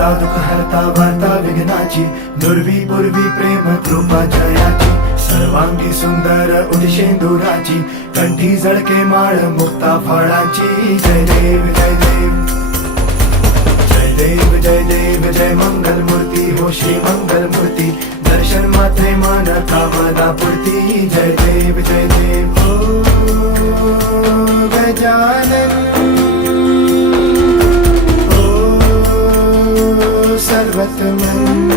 दाता दुःख हरता वार्ता विघ्नाची, दुर्वी पूर्वी प्रेम कृपा जयाची, सर्वांगी सुंदर उदिशेंदुराची, कंठी जळके माळ मुक्ता फळाची. जय देव जय देव जय देव जय देव जय मंगल मूर्ती हो श्री मंगल मूर्ती, दर्शन मात्रे मन कामना पूर्ती. जय देव जय देव ओ गजानन ओ सर्वतमन